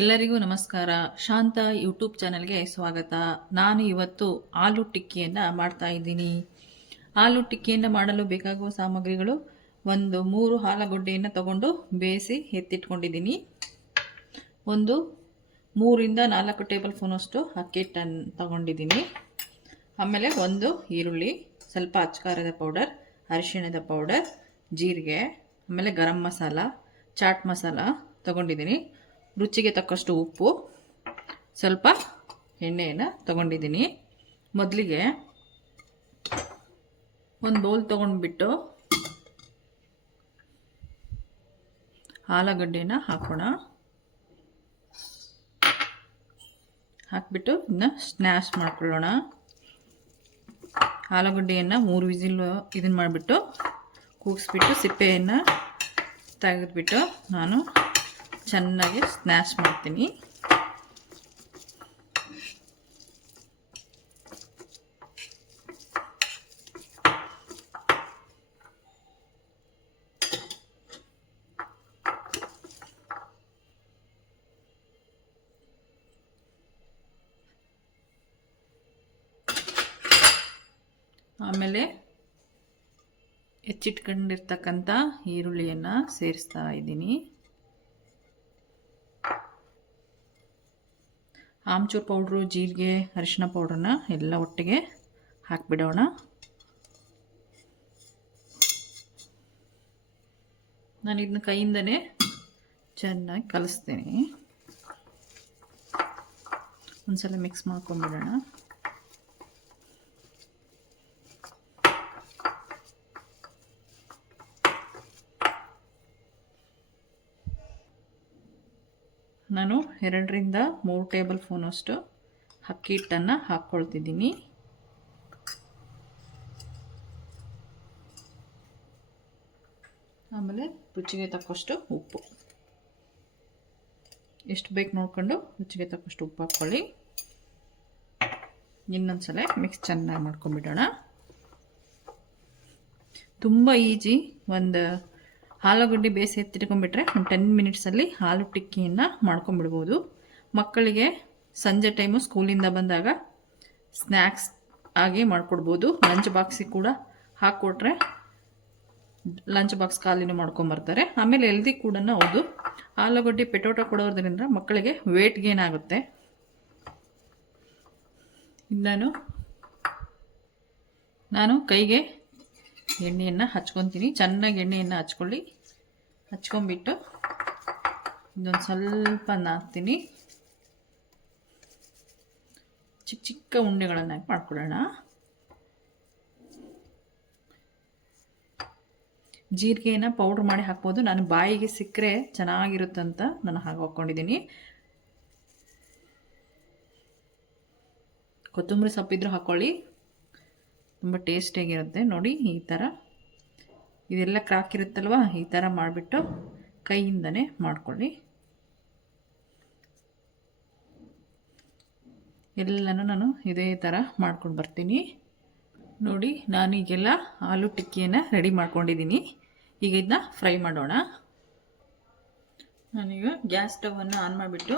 ಎಲ್ಲರಿಗೂ ನಮಸ್ಕಾರ. ಶಾಂತ ಯೂಟ್ಯೂಬ್ ಚಾನಲ್ಗೆ ಸ್ವಾಗತ. ನಾನು ಇವತ್ತು ಆಲೂ ಟಿಕ್ಕಿಯನ್ನು ಮಾಡ್ತಾ ಇದ್ದೀನಿ. ಆಲೂ ಟಿಕ್ಕಿಯನ್ನು ಮಾಡಲು ಬೇಕಾಗುವ ಸಾಮಗ್ರಿಗಳು: ಒಂದು 3 ಆಲೂಗಡ್ಡೆಯನ್ನು ತಗೊಂಡು ಬೇಯಿಸಿ ಎತ್ತಿಟ್ಕೊಂಡಿದ್ದೀನಿ. ಒಂದು 3 ರಿಂದ 4 ಟೇಬಲ್ ಸ್ಪೂನಷ್ಟು ಅಕ್ಕಿ ಹಿಟ್ಟನ್ನು ತಗೊಂಡಿದ್ದೀನಿ. ಆಮೇಲೆ ಒಂದು ಈರುಳ್ಳಿ, ಸ್ವಲ್ಪ ಅಚ್ಚಕಾರದ ಪೌಡರ್, ಅರಿಶಿಣದ ಪೌಡರ್, ಜೀರಿಗೆ, ಆಮೇಲೆ ಗರಂ ಮಸಾಲ, ಚಾಟ್ ಮಸಾಲ ತಗೊಂಡಿದ್ದೀನಿ. ರುಚಿಗೆ ತಕ್ಕಷ್ಟು ಉಪ್ಪು, ಸ್ವಲ್ಪ ಎಣ್ಣೆಯನ್ನು ತಗೊಂಡಿದ್ದೀನಿ. ಮೊದಲಿಗೆ ಒಂದು ಬೌಲ್ ತೊಗೊಂಡ್ಬಿಟ್ಟು ಆಲೂಗಡ್ಡೆನ ಹಾಕೋಣ. ಹಾಕ್ಬಿಟ್ಟು ಇದನ್ನ ಸ್ಮ್ಯಾಶ್ ಮಾಡ್ಕೊಳ್ಳೋಣ. ಆಲೂಗಡ್ಡೆಯನ್ನು 3 ವಿಸಿಲ್ ಇದನ್ನು ಮಾಡಿಬಿಟ್ಟು ಕೂಗಿಸ್ಬಿಟ್ಟು ಸಿಪ್ಪೆಯನ್ನು ತೆಗೆದುಬಿಟ್ಟು ನಾನು ಚೆನ್ನಾಗಿ ಸ್ಮ್ಯಾಶ್ ಮಾಡ್ತೀನಿ. ಆಮೇಲೆ ಹೆಚ್ಚಿಟ್ಕೊಂಡಿರ್ತಕ್ಕಂಥ ಈರುಳ್ಳಿಯನ್ನು ಸೇರಿಸ್ತಾ ಇದ್ದೀನಿ. ಆಮ್ಚೂರ್ ಪೌಡ್ರು, ಜೀರಿಗೆ, ಅರಿಶಿನ ಪೌಡ್ರನ್ನ ಎಲ್ಲ ಒಟ್ಟಿಗೆ ಹಾಕಿಬಿಡೋಣ. ನಾನು ಇದನ್ನ ಕೈಯಿಂದನೇ ಚೆನ್ನಾಗಿ ಕಲಿಸ್ತೀನಿ. ಒಂದ್ಸಲ ಮಿಕ್ಸ್ ಮಾಡ್ಕೊಂಬಿಡೋಣ. ನಾನು 2 ರಿಂದ 3 ಟೇಬಲ್ ಸ್ಪೂನಷ್ಟು ಅಕ್ಕಿ ಹಿಟ್ಟನ್ನು ಹಾಕ್ಕೊಳ್ತಿದ್ದೀನಿ. ಆಮೇಲೆ ರುಚಿಗೆ ತಕ್ಕಷ್ಟು ಉಪ್ಪು, ಎಷ್ಟು ಬೇಕು ನೋಡಿಕೊಂಡು ರುಚಿಗೆ ತಕ್ಕಷ್ಟು ಉಪ್ಪು ಹಾಕ್ಕೊಳ್ಳಿ. ಇನ್ನೊಂದ್ಸಲ ಮಿಕ್ಸ್ ಚೆನ್ನಾಗಿ ಮಾಡ್ಕೊಂಬಿಡೋಣ. ತುಂಬ ಈಜಿ. ಒಂದು ಆಲೂಗಡ್ಡೆ ಬೇಯಿಸಿ ಎತ್ತಿಟ್ಕೊಂಡ್ಬಿಟ್ರೆ ಒಂದು 10 ಮಿನಿಟ್ಸಲ್ಲಿ ಆಲೂ ಟಿಕ್ಕಿಯನ್ನು ಮಾಡ್ಕೊಂಬಿಡ್ಬೋದು. ಮಕ್ಕಳಿಗೆ ಸಂಜೆ ಟೈಮು ಸ್ಕೂಲಿಂದ ಬಂದಾಗ ಸ್ನ್ಯಾಕ್ಸ್ ಆಗಿ ಮಾಡಿಕೊಡ್ಬೋದು. ಲಂಚ್ ಬಾಕ್ಸಿಗೆ ಕೂಡ ಹಾಕ್ಕೊಟ್ರೆ ಲಂಚ್ ಬಾಕ್ಸ್ ಖಾಲಿನೂ ಮಾಡ್ಕೊಂಬರ್ತಾರೆ. ಆಮೇಲೆ ಹೆಲ್ದಿ ಕೂಡ ಹೌದು. ಆಲೂಗಡ್ಡೆ ಪೆಟೋಟೊ ಕೊಡೋದ್ರಿಂದ ಮಕ್ಕಳಿಗೆ ವೇಟ್ ಗೇನ್ ಆಗುತ್ತೆ. ನಾನು ಕೈಗೆ ಎಣ್ಣೆಯನ್ನು ಹಚ್ಕೊತೀನಿ. ಚೆನ್ನಾಗಿ ಎಣ್ಣೆಯನ್ನು ಹಚ್ಕೊಂಬಿಟ್ಟು ಇದೊಂದು ಸ್ವಲ್ಪ ನಾದ್ತೀನಿ. ಚಿಕ್ಕ ಚಿಕ್ಕ ಉಂಡೆಗಳನ್ನಾಗಿ ಮಾಡ್ಕೊಳ್ಳೋಣ. ಜೀರಿಗೆಯನ್ನು ಪೌಡ್ರ್ ಮಾಡಿ ಹಾಕ್ಬೋದು. ನಾನು ಬಾಯಿಗೆ ಸಿಕ್ಕರೆ ಚೆನ್ನಾಗಿರುತ್ತಂತ ನಾನು ಹಾಗೆ ಹಾಕ್ಕೊಂಡಿದ್ದೀನಿ. ಕೊತ್ತಂಬರಿ ಸೊಪ್ಪಿದ್ರೂ ಹಾಕ್ಕೊಳ್ಳಿ, ತುಂಬ ಟೇಸ್ಟಿಯಾಗಿರುತ್ತೆ. ನೋಡಿ, ಈ ಥರ ಇದೆಲ್ಲ ಕ್ರಾಕ್ ಇರುತ್ತಲ್ವ, ಈ ಥರ ಮಾಡಿಬಿಟ್ಟು ಕೈಯಿಂದನೇ ಮಾಡ್ಕೊಳ್ಳಿ. ಎಲ್ಲನೂ ನಾನು ಇದೇ ಥರ ಮಾಡ್ಕೊಂಡು ಬರ್ತೀನಿ. ನೋಡಿ, ನಾನು ಈಗೆಲ್ಲ ಆಲೂ ಟಿಕ್ಕಿಯನ್ನು ರೆಡಿ ಮಾಡ್ಕೊಂಡಿದ್ದೀನಿ. ಈಗ ಇದನ್ನ ಫ್ರೈ ಮಾಡೋಣ. ನಾನೀಗ ಗ್ಯಾಸ್ ಸ್ಟವನ್ನು ಆನ್ ಮಾಡಿಬಿಟ್ಟು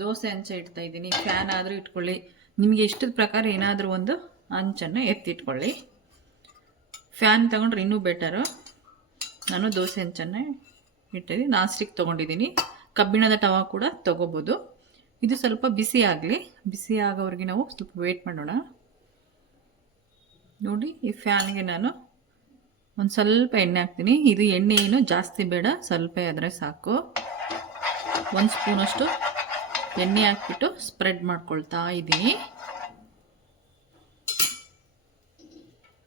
ದೋಸೆ ಹಂಚ ಇಡ್ತಾ ಇದ್ದೀನಿ. ಫ್ಯಾನ್ ಆದರೂ ಇಟ್ಕೊಳ್ಳಿ, ನಿಮಗೆ ಇಷ್ಟದ ಪ್ರಕಾರ ಏನಾದರೂ ಒಂದು ಹಂಚನ್ನು ಎತ್ತಿಟ್ಕೊಳ್ಳಿ. ಫ್ಯಾನ್ ತಗೊಂಡ್ರೆ ಇನ್ನೂ ಬೆಟರು. ನಾನು ದೋಸೆ ಹಂಚನ್ನೇ ಇಟ್ಟಿದ್ದೀನಿ. ನಾನ್ ಸ್ಟಿಕ್ ತೊಗೊಂಡಿದ್ದೀನಿ. ಕಬ್ಬಿಣದ ತವಾ ಕೂಡ ತೊಗೋಬೋದು. ಇದು ಸ್ವಲ್ಪ ಬಿಸಿ ಆಗಲಿ. ಬಿಸಿ ಆಗೋವರೆಗೆ ನಾವು ಸ್ವಲ್ಪ ವೇಟ್ ಮಾಡೋಣ. ನೋಡಿ, ಈ ಫ್ಯಾನ್ಗೆ ನಾನು ಒಂದು ಸ್ವಲ್ಪ ಎಣ್ಣೆ ಹಾಕ್ತೀನಿ. ಇದು ಎಣ್ಣೆ ಏನು ಜಾಸ್ತಿ ಬೇಡ, ಸ್ವಲ್ಪ ಆದರೆ ಸಾಕು. 1 ಸ್ಪೂನಷ್ಟು ಎಣ್ಣೆ ಹಾಕ್ಬಿಟ್ಟು ಸ್ಪ್ರೆಡ್ ಮಾಡ್ಕೊಳ್ತಾ ಇದ್ದೀನಿ.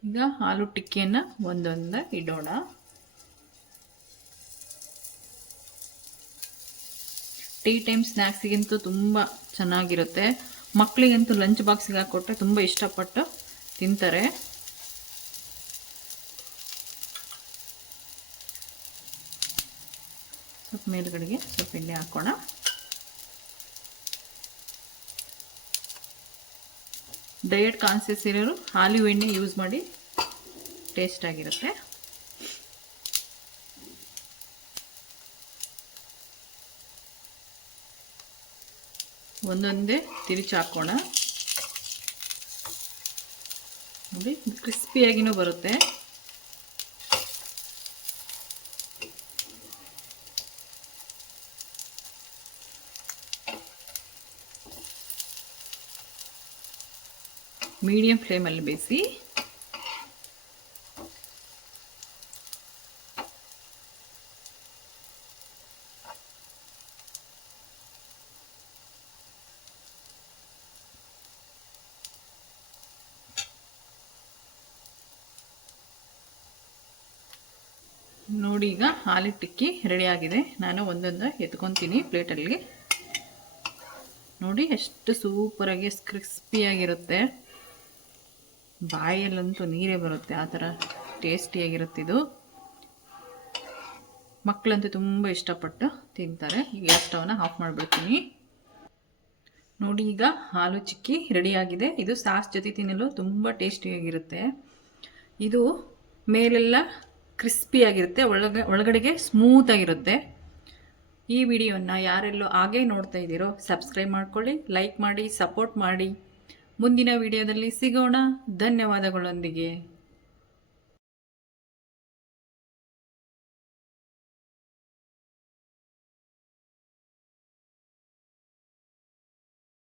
ಈಗ ಆಲೂ ಟಿಕ್ಕಿಯನ್ನು ಒಂದೊಂದು ಇಡೋಣ. ಟೀ ಟೈಮ್ ಸ್ನ್ಯಾಕ್ಸಿಗಂತೂ ತುಂಬ ಚೆನ್ನಾಗಿರುತ್ತೆ. ಮಕ್ಕಳಿಗಂತೂ ಲಂಚ್ ಬಾಕ್ಸಿಗೆ ಹಾಕ್ಕೊಟ್ರೆ ತುಂಬ ಇಷ್ಟಪಟ್ಟು ತಿಂತಾರೆ. ಸ್ವಲ್ಪ ಮೇಲ್ಗಡೆಗೆ ಸ್ವಲ್ಪ ಎಣ್ಣೆ ಹಾಕೋಣ. ಡಯಟ್ ಕಾನ್ಸಿಯಸ್ ಇರೋರು ಆಲಿವ್ ಎಣ್ಣೆ ಯೂಸ್ ಮಾಡಿ, ಟೇಸ್ಟ್ ಆಗಿರುತ್ತೆ. ಒಂದೊಂದೇ ತಿರುಚಿ ಹಾಕೋಣ. ನೋಡಿ ಕ್ರಿಸ್ಪಿಯಾಗಿನೂ ಬರುತ್ತೆ. ಮೀಡಿಯಂ ಫ್ಲೇಮಲ್ಲಿ ಬೇಯಿಸಿ. ನೋಡಿ ಈಗ ಆಲೂ ಟಿಕ್ಕಿ ರೆಡಿ ಆಗಿದೆ. ನಾನು ಒಂದೊಂದು ಎತ್ಕೊತೀನಿ ಪ್ಲೇಟಲ್ಲಿ. ನೋಡಿ ಎಷ್ಟು ಸೂಪರಾಗಿ ಕ್ರಿಸ್ಪಿಯಾಗಿರುತ್ತೆ, ಬಾಯಲ್ಲಂತೂ ನೀರೇ ಬರುತ್ತೆ, ಆ ಥರ ಟೇಸ್ಟಿಯಾಗಿರುತ್ತೆ ಇದು. ಮಕ್ಕಳಂತೂ ತುಂಬ ಇಷ್ಟಪಟ್ಟು ತಿಂತಾರೆ. ಈಗ ಗ್ಯಾಸ್ ಸ್ಟವ್ನ ಆಫ್ ಮಾಡಿಬಿಡ್ತೀನಿ. ನೋಡಿ ಈಗ ಆಲೂ ಚಿಕ್ಕಿ ರೆಡಿಯಾಗಿದೆ. ಇದು ಸಾಸ್ ಜೊತೆ ತಿನ್ನಲು ತುಂಬ ಟೇಸ್ಟಿಯಾಗಿರುತ್ತೆ. ಇದು ಮೇಲೆಲ್ಲ ಕ್ರಿಸ್ಪಿಯಾಗಿರುತ್ತೆ, ಒಳಗಡೆಗೆ ಸ್ಮೂತಾಗಿರುತ್ತೆ. ಈ ವಿಡಿಯೋನ ಯಾರೆಲ್ಲೋ ಹಾಗೆ ನೋಡ್ತಾ ಇದ್ದೀರೋ ಸಬ್ಸ್ಕ್ರೈಬ್ ಮಾಡ್ಕೊಳ್ಳಿ, ಲೈಕ್ ಮಾಡಿ, ಸಪೋರ್ಟ್ ಮಾಡಿ. ಮುಂದಿನ ವಿಡಿಯೋದಲ್ಲಿ ಸಿಗೋಣ ಧನ್ಯವಾದಗಳೊಂದಿಗೆ.